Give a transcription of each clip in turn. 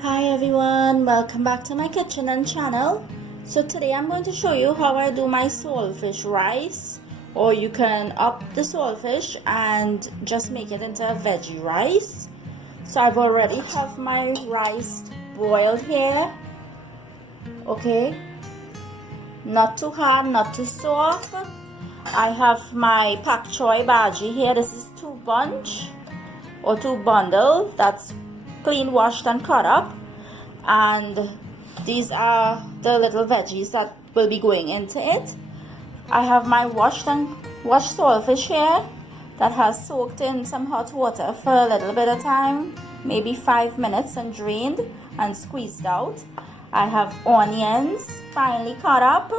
Hi everyone, welcome back to my kitchen and channel. So today I'm going to show you how I do my saltfish rice, or you can up the saltfish and just make it into a veggie rice. So I've already have my rice boiled here. Okay, not too hard, not too soft. I have my pakchoy veggie here. This is 2 bunch or 2 bundle that's clean, washed and cut up, and these are the little veggies that will be going into it. I have my washed saltfish here that has soaked in some hot water for a little bit of time, maybe 5 minutes, and drained and squeezed out. I have onions finely cut up.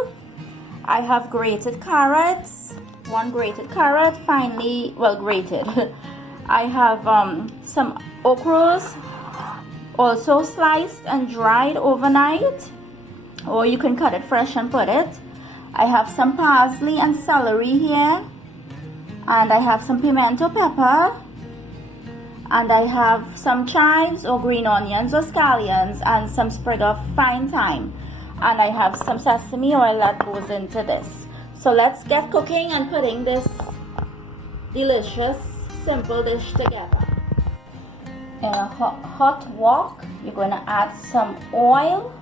I have grated carrots, 1 grated carrot finely, well, grated. I have some ochros, also sliced and dried overnight, or you can cut it fresh and put it. I have some parsley and celery here, and I have some pimento pepper, and I have some chives or green onions or scallions, and some sprig of fine thyme, and I have some sesame oil that goes into this. So let's get cooking and putting this delicious simple dish together. In a hot wok, you're going to add some oil.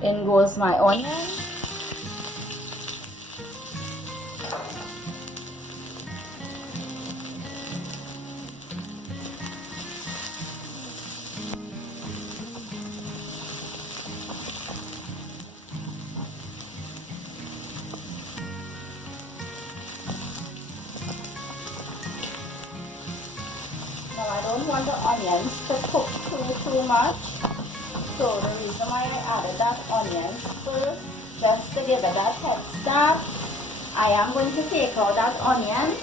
In goes my onion. Now I don't want the onions to cook too much. So the reason why I added that onions first, just to give it that head start, I am going to take out that onion.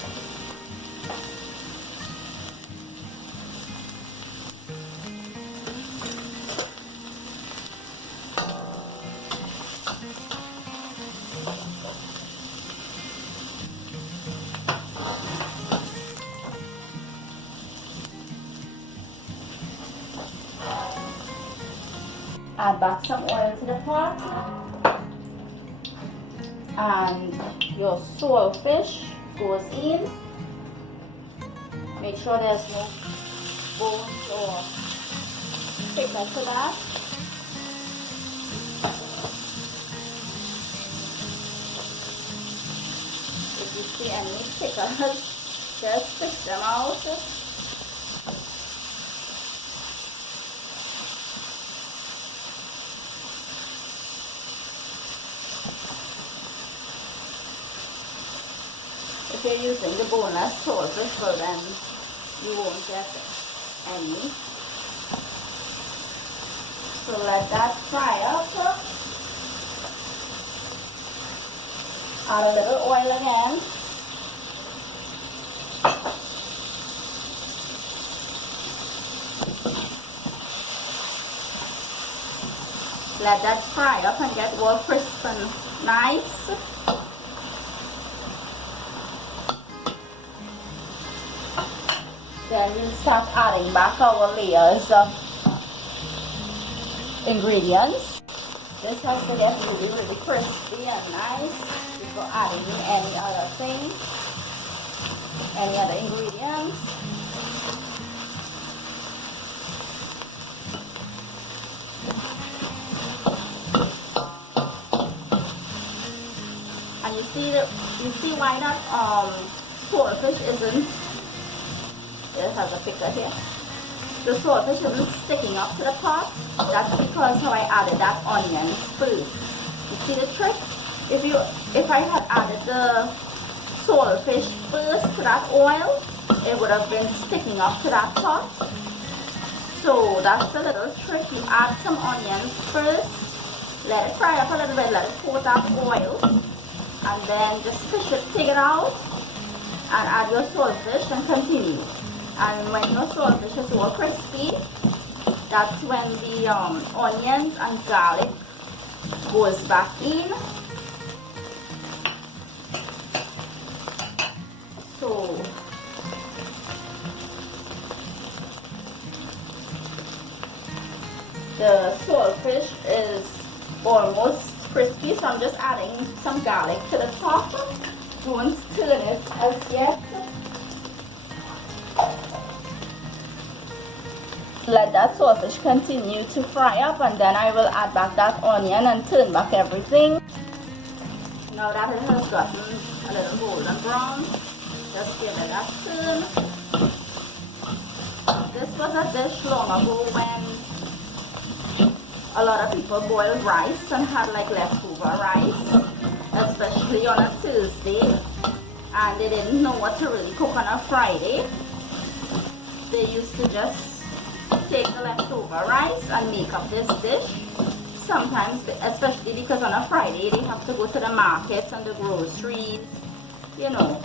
Add back some oil to the pot, and your saltfish goes in. Make sure there's no bones or thickness to that. If you see any thickness, just pick them out. If you're using the boneless saltfish, well then you won't get any. So let that fry up. Add a little oil again. Let that fry up and get all crisp and nice. Then we'll start adding back our layers of ingredients. This has to get really crispy and nice before adding in any other thing, any other ingredients. And you see why that saltfish isn't. It has a picker here. The saltfish isn't sticking up to the pot. That's because how I added that onion first. You see the trick? If I had added the saltfish first to that oil, it would have been sticking up to that pot. So that's the little trick. You add some onions first, let it fry up a little bit, let it coat that oil, and then just take it out and add your saltfish and continue. And when your saltfish is all crispy, That's when the onions and garlic goes back in. So the saltfish is almost crispy, so I'm just adding some garlic to the top. Don't turn it as yet. Let that saltfish continue to fry up, and then I will add back that onion and turn back everything. Now that it has gotten a little golden brown, just give it a turn. This was a dish long ago when a lot of people boiled rice and had like leftover rice, especially on a Thursday, and they didn't know what to really cook on a Friday. They used to just take the leftover rice and make up this dish. Sometimes, especially because on a Friday they have to go to the markets and the groceries, you know,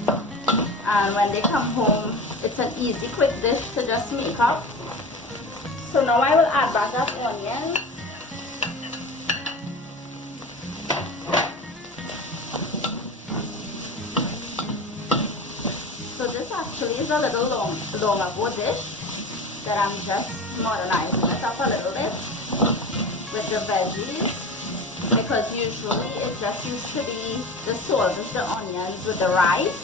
and when they come home it's an easy quick dish to just make up. So now I will add back that onion. So this actually is a little long ago dish that I'm just modernizing it up a little bit with the veggies, because usually it just used to be the saltfish, the onions with the rice,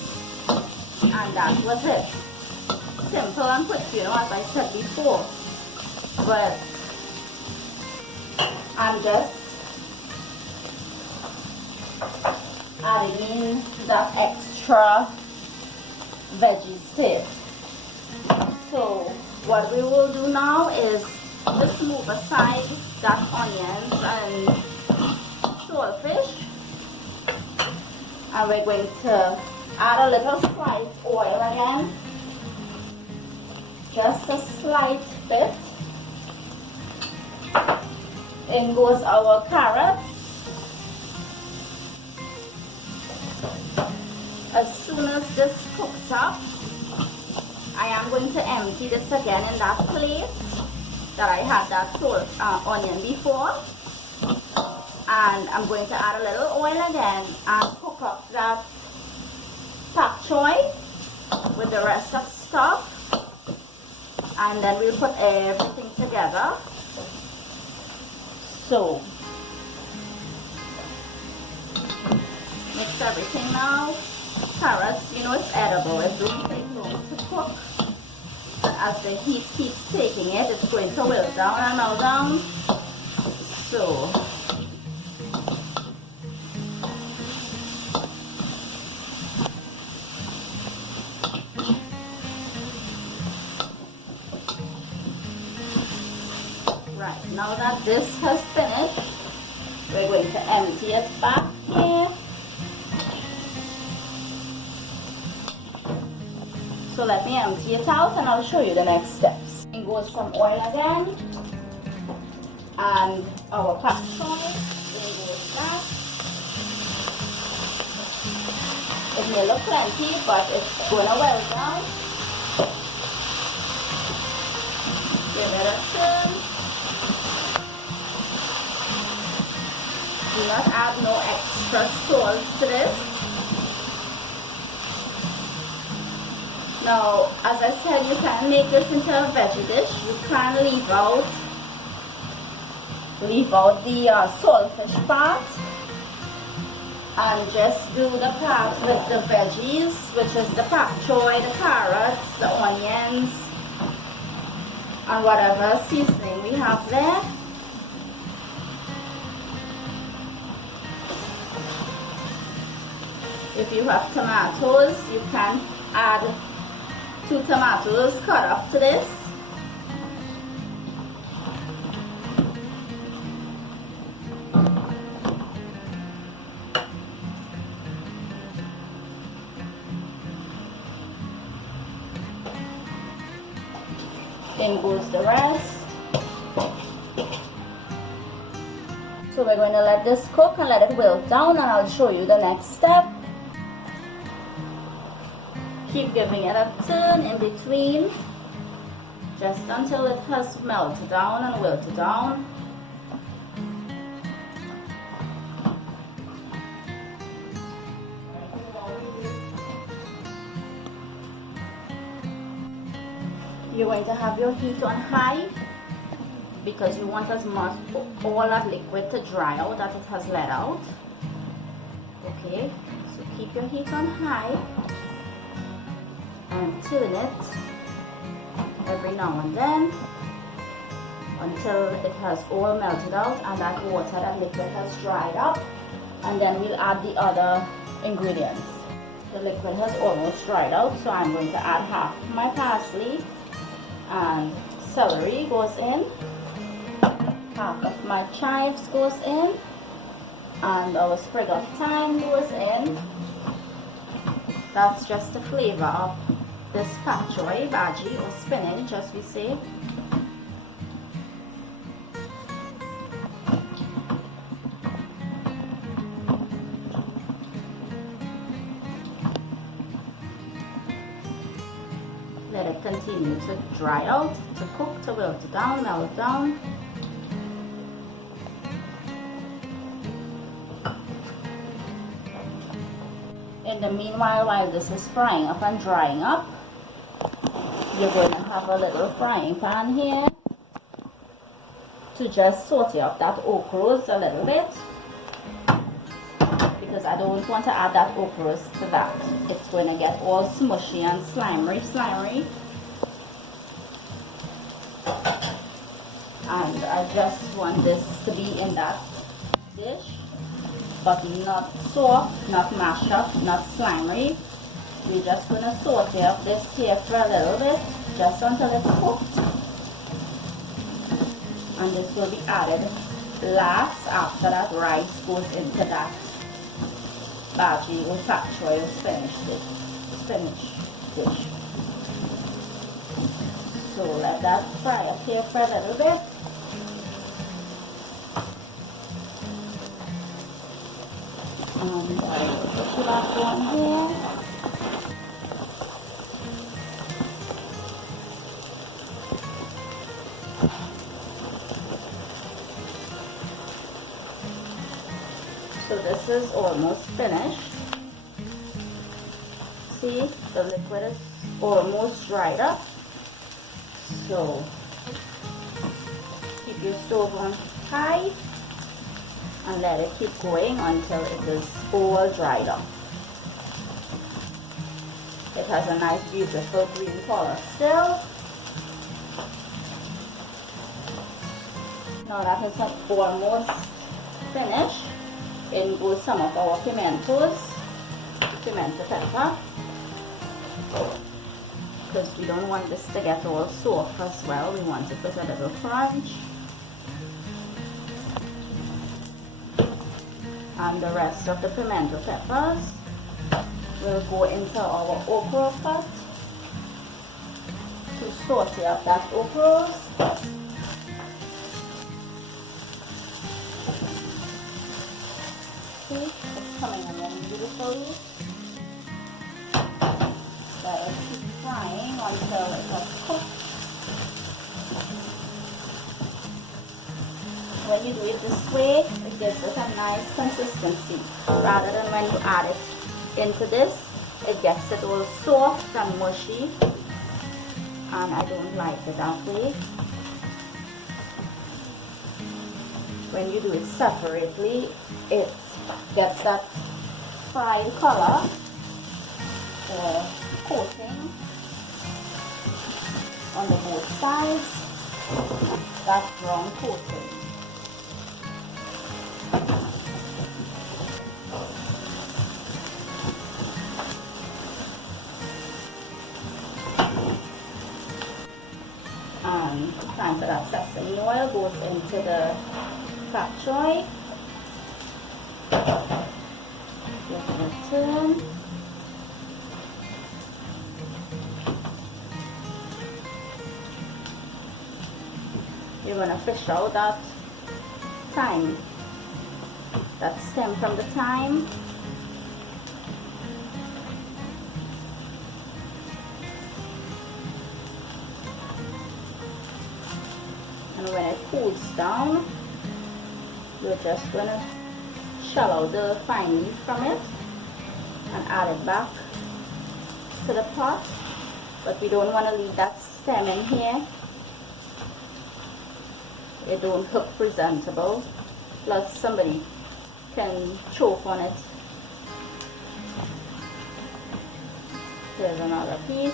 and that was it. Simple and quick, you know, as I said before. But I'm just adding in that extra veggies to it. So what we will do now is just move aside that onions and saltfish, and we're going to add a little slight oil again, just a slight bit. In goes our carrots. As soon as this cooks up, I am going to empty this again in that plate that I had that onion before, and I'm going to add a little oil again and cook up that pakchoy with the rest of stuff, and then we'll put everything together. So mix everything now. Carrots, you know, it's edible. It don't take long to cook. And as the heat keeps taking it, it's going to wilt down and melt down. So right, now that this has finished, we're going to empty it back here. So let me empty it out and I'll show you the next steps. In goes some oil again, and our pakchoy. In goes that. It may look plenty, but it's going to well down. Give it a turn. Do not add no extra salt to this. Now, as I said, you can make this into a veggie dish. You can leave out the saltfish part and just do the part with the veggies, which is the pakchoy, the carrots, the onions, and whatever seasoning we have there. If you have tomatoes, you can add 2 tomatoes cut up to this. In goes the rest. So we're going to let this cook and let it wilt down, and I'll show you the next step. Keep giving it a turn in between, just until it has melted down and wilted down. You're going to have your heat on high because you want as much all that liquid to dry out that it has let out. Okay, so keep your heat on high and turn it every now and then until it has all melted out and that water, that liquid has dried up, and then we'll add the other ingredients. The liquid has almost dried out, so I'm going to add half my parsley and celery goes in, half of my chives goes in, and our sprig of thyme goes in. That's just to flavor up this pakchoy, veggie or spinach as we say. Let it continue to dry out, to cook, to wilt down, melt down. In the meanwhile, while this is frying up and drying up, you're going to have a little frying pan here to just saute up that ochros a little bit, because I don't want to add that ochros to that. It's going to get all smushy and slimy. And I just want this to be in that dish, but not soft, not mashed up, not slimy. We're just going to saute up this here for a little bit, just until it's cooked. And this will be added last after that rice goes into that veggie or pakchoy or spinach dish. So let that fry up here for a little bit. And I will put it back on here. So this is almost finished. See, the liquid is almost dried up. So keep your stove on high and let it keep going until it is all dried up. It has a nice beautiful green color still. Now that is almost finished. In goes some of our pimento pepper, because we don't want this to get all soft as well. We want it with a little crunch. And the rest of the pimento peppers will go into our ochro pot to saute up that ochros. It's coming along beautifully. Let it keep frying until it has cooked. When you do it this way, it gives it a nice consistency. Rather than when you add it into this, it gets it all soft and mushy. And I don't like it that way. When you do it separately, it gets that fried color or coating on the both sides, that brown coating. And time for that sesame oil goes into the pakchoy. Give it a turn. You're going to fish out that thyme, that stem from the thyme. cools down, we're just going to shell out the fine leaf from it and add it back to the pot. But we don't want to leave that stem in here. It don't look presentable. Plus somebody can choke on it. Here's another piece.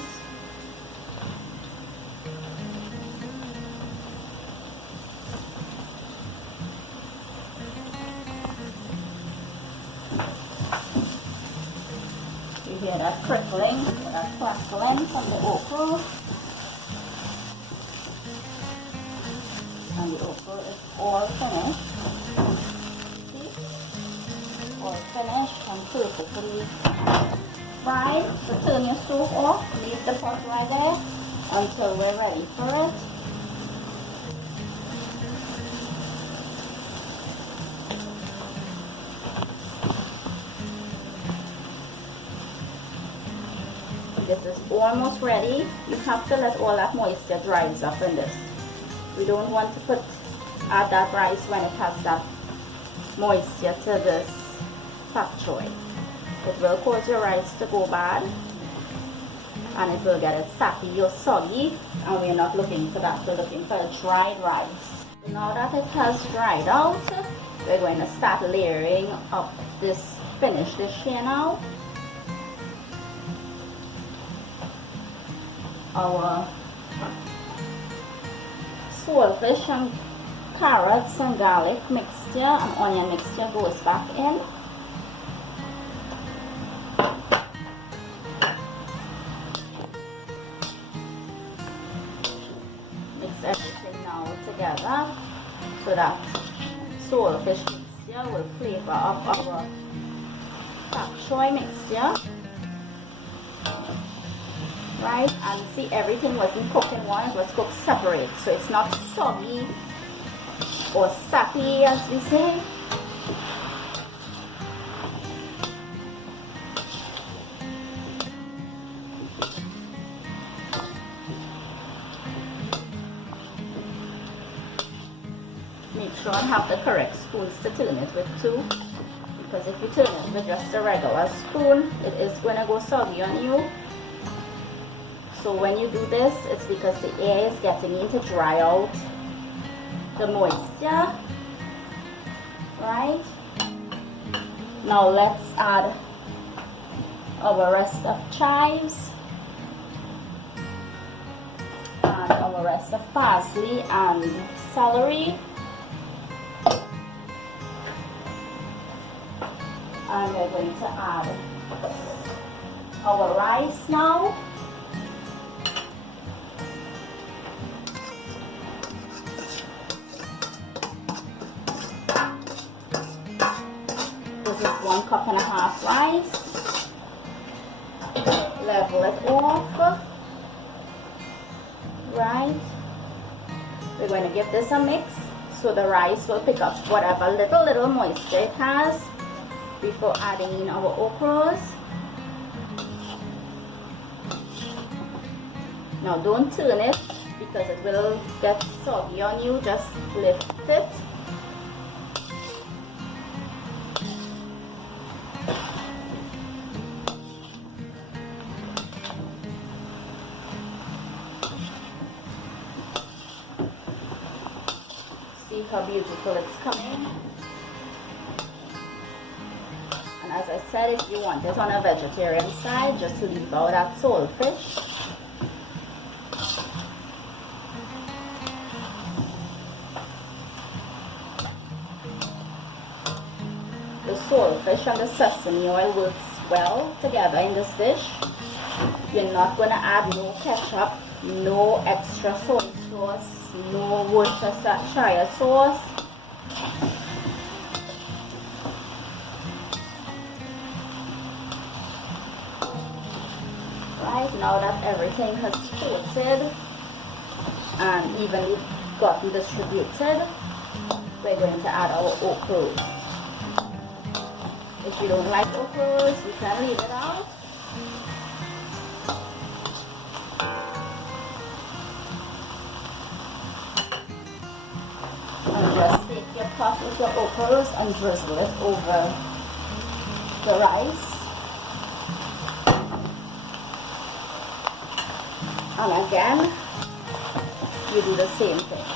You hear that crickling, that crackling from the ochro. And the ochro is all finished. See? All finished and perfectly fried. So turn your stove off, leave the pot right there until we're ready for it. This is almost ready. You have to let all that moisture dries up in this. We don't want to add that rice when it has that moisture to this pakchoy. It will cause your rice to go bad and it will get it sappy or soggy, and we're not looking for that. We're looking for a dried rice. Now that it has dried out, we're going to start layering up this finished dish here now. Our saltfish and carrots and garlic mixture and onion mixture goes back in. Mix everything now together so that saltfish mixture will flavor up our pakchoy mixture. Right, and see, everything wasn't cooked in one, it was cooked separate, so it's not soggy or sappy as we say. Make sure and have the correct spoons to turn it with too, because if you turn it with just a regular spoon, it is going to go soggy on you. So when you do this, it's because the air is getting in to dry out the moisture, right? Now let's add our rest of chives and our rest of parsley and celery. And we're going to add our rice now. This is 1.5 cups rice. Level it off. Right. We're going to give this a mix so the rice will pick up whatever little moisture it has before adding in our ochros. Now don't turn it because it will get soggy on you. Just lift it. See how beautiful it's coming. And as I said, if you want it on a vegetarian side, just leave out that saltfish. The saltfish and the sesame oil works well together in this dish. You're not going to add no ketchup, no extra soy sauce, no Worcestershire sauce. Right, now that everything has coated and evenly gotten distributed, we're going to add our ochros. If you don't like ochros, you can leave it out. And just take your pot with your ochros and drizzle it over the rice. And again, you do the same thing.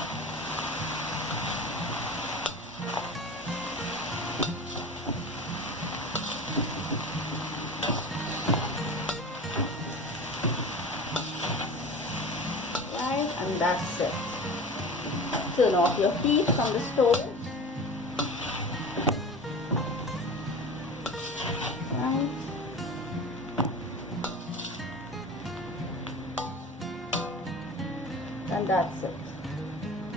Right, and that's it. Turn off your heat from the stove. Right. And that's it.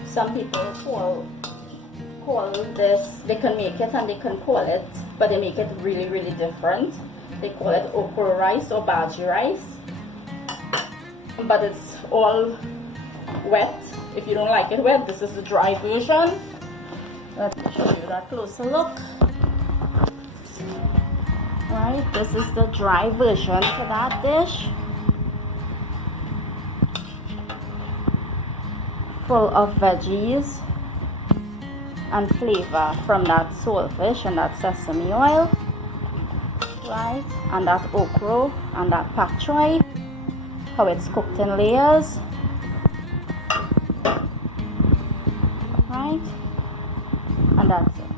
Some people call this, they can make it and they can call it, but they make it really, really different. They call it ochro rice or veggie rice, but it's all wet. If you don't like it wet, this is the dry version. Let me show you that closer look. Right, this is the dry version for that dish. Full of veggies and flavor from that saltfish and that sesame oil, right, and that ochro and that pakchoy, how it's cooked in layers, right, and that's it.